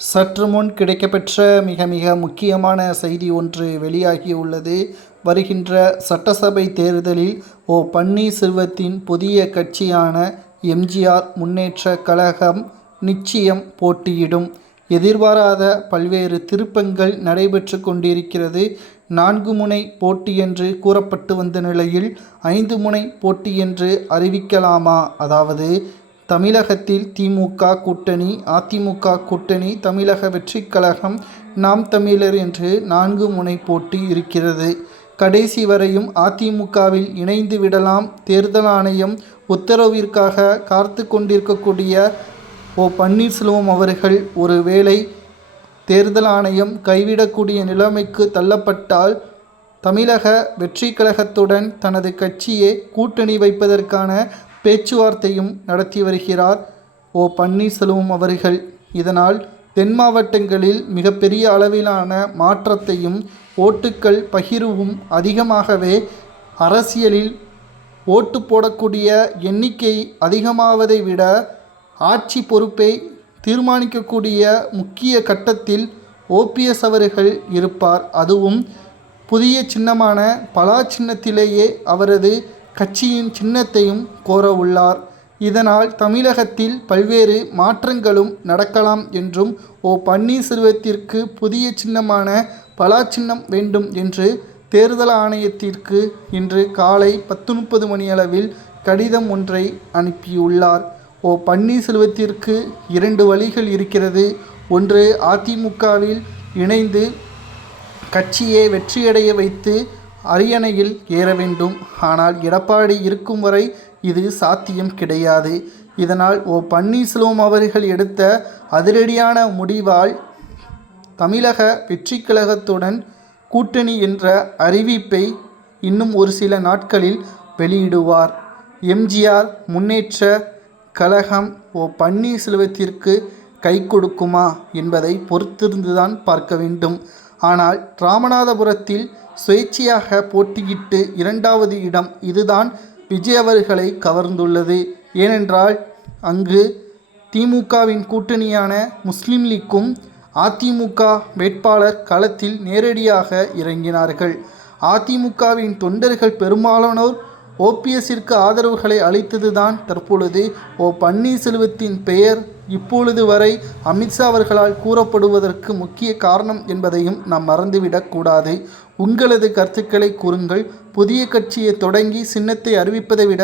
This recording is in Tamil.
சற்று முன் கிடைக்கப்பெற்ற மிக மிக முக்கியமான செய்தி ஒன்று வெளியாகியுள்ளது. வருகின்ற சட்டசபை தேர்தலில் ஓ. பன்னீர்செல்வத்தின் புதிய கட்சியான எம்ஜிஆர் முன்னேற்ற கழகம் நிச்சயம் போட்டியிடும். எதிர்பாராத பல்வேறு திருப்பங்கள் நடைபெற்று கொண்டிருக்கிறது. நான்கு முனை போட்டி என்று கூறப்பட்டு வந்த நிலையில் ஐந்து முனை போட்டி என்று அறிவிக்கலாமா? அதாவது தமிழகத்தில் திமுக கூட்டணி அதிமுக கூட்டணி தமிழக வெற்றிக் கழகம் நாம் தமிழர் என்று நான்கு முனை போட்டி இருக்கிறது. கடைசி வரையும் அதிமுகவில் இணைந்து விடலாம். தேர்தல் ஆணையம் உத்தரவிற்காக காத்து கொண்டிருக்கக்கூடிய ஓ பன்னீர்செல்வம் அவர்கள் ஒரு வேளை தேர்தல் ஆணையம் கைவிடக்கூடிய நிலைமைக்கு தள்ளப்பட்டால் தமிழக வெற்றிக் கழகத்துடன் தனது கட்சியை கூட்டணி வைப்பதற்கான பேச்சுவார்த்தையும் நடத்தி வருகிறார். ஓ பன்னீர்செல்வம் அவர்கள் இதனால் தென் மாவட்டங்களில் மிகப்பெரிய அளவிலான மாற்றத்தையும் ஓட்டுக்கள் பகிர்வும் அதிகமாகவே அரசியலில் ஓட்டு போடக்கூடிய எண்ணிக்கை அதிகமாவதை விட ஆட்சி பொறுப்பை தீர்மானிக்கக்கூடிய முக்கிய கட்டத்தில் ஓபிஎஸ் அவர்கள் இருப்பார். அதுவும் புதிய சின்னமான பலா சின்னத்திலேயே அவரது கட்சியின் சின்னத்தையும் கோர உள்ளார். இதனால் தமிழகத்தில் பல்வேறு மாற்றங்களும் நடக்கலாம் என்றும் ஓ பன்னீர்செல்வத்திற்கு புதிய சின்னமான பலா சின்னம் வேண்டும் என்று தேர்தல் ஆணையத்திற்கு இன்று காலை பத்து முப்பது மணியளவில் கடிதம் ஒன்றை அனுப்பியுள்ளார். ஓ பன்னீர்செல்வத்திற்கு இரண்டு வழிகள் இருக்கிறது. ஒன்று அதிமுகவில் இணைந்து கட்சியை வெற்றியடைய வைத்து அரியணையில் ஏற வேண்டும். ஆனால் எடப்பாடி இருக்கும் வரை இது சாத்தியம் கிடையாது. இதனால் ஓ பன்னீர்செல்வம் அவர்கள் எடுத்த அதிரடியான முடிவால் தமிழக வெற்றி கழகத்துடன் கூட்டணி என்ற அறிவிப்பை இன்னும் ஒரு சில நாட்களில் வெளியிடுவார். எம்ஜிஆர் முன்னேற்ற கழகம் ஓ பன்னீர்செல்வத்திற்கு கை கொடுக்குமா என்பதை பொறுத்திருந்துதான் பார்க்க வேண்டும். ஆனால் ராமநாதபுரத்தில் சுயேட்சையாக போட்டியிட்டு இரண்டாவது இடம் இதுதான் விஜய் அவர்களை கவர்ந்துள்ளது. ஏனென்றால் அங்கு திமுகவின் கூட்டணியான முஸ்லீம் லீக்கும் அதிமுக வேட்பாளர் களத்தில் நேரடியாக இறங்கினார்கள். அதிமுகவின் தொண்டர்கள் பெரும்பாலானோர் ஓபிஎஸ்ஸிற்கு ஆதரவுகளை அளித்ததுதான் தற்பொழுது ஓ பன்னீர்செல்வத்தின் பெயர் இப்பொழுது வரை அமித்ஷா அவர்களால் கூறப்படுவதற்கு முக்கிய காரணம் என்பதையும் நாம் மறந்துவிடக்கூடாது உங்களது கருத்துக்களை கூறுங்கள். புதிய கட்சியை தொடங்கி சின்னத்தை அறிவிப்பதை விட